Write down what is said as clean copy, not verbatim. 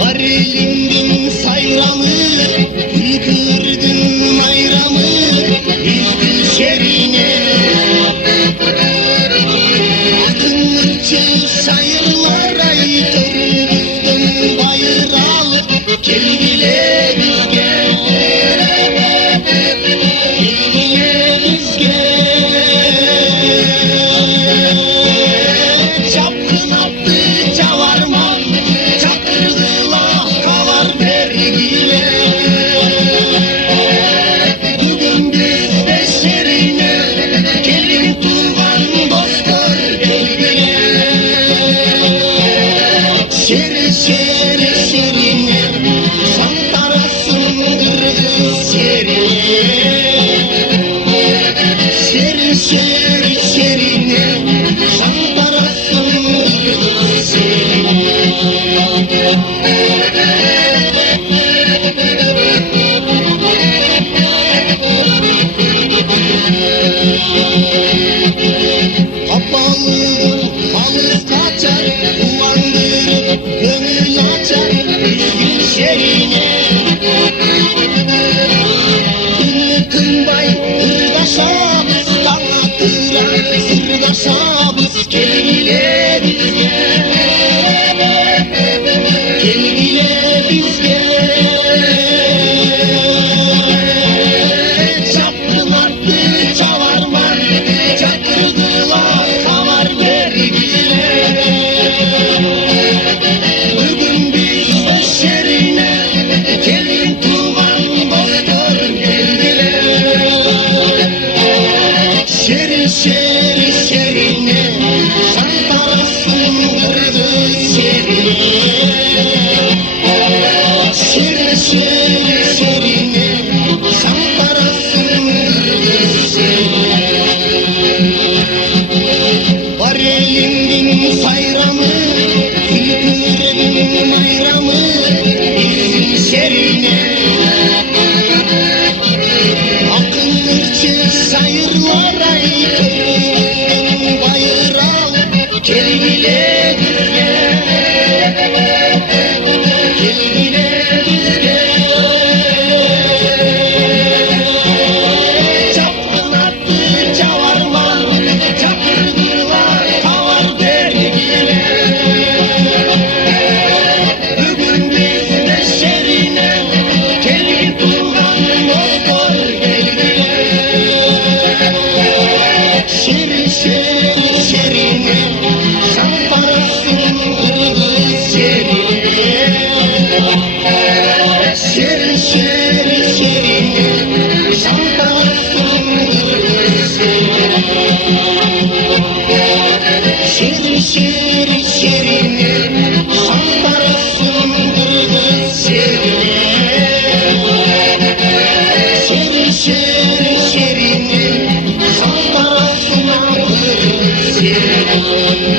Var elimden sayramı, yıkırdın mayramı, yüzdü şerine. Akınlıkça sayırlara yıkırdın bayrağı, gel bile biz gel, gel bile biz gel. Çapkın attı çavarman, çakırdı lahkalar vergiyle. Bugün biz de şerine, gelin tuvan dostlar gelgine. Şeri şeri şerine, santarasın kırgız şerine. Şeri şeri şerine, santarasın kırgız şerine. Kapalı balık kaçar, uyandırıp gönül açar, üzgün şerine. Kınbay hırdaşabız, dağlatıran sırdaşabız, gel bile biz gel, gel bile biz gel. Çapkın attı çavarman, çakırdılar kavar vergiyle. Bugün biz de şerine, gelin tuvan dostlar geldiler. Şeri şeri şerine, santarasın kırgız şerine. Şeri şeri şerine, santarasın kırgız şerine. Var elimden sayramı, yıkırdın mayramı, bizim şerine. Akınlıkça sayırlara yıkırdın bayrağı, gel bile biz gel, gel bile biz gel. Çapkın attı çavarman, çakırdılar kavar vergiyle. Bugün biz de şerine, gelin tuvan dostlar geldiler. Şeri şeri şerine, santarasın kırgız şerine. Şeri şeri şerine, santarasın kırgız şerine. Şeri şeri şerine, santarasın kırgız şerine. Şeri şeri şerine, santarasın kırgız şerine.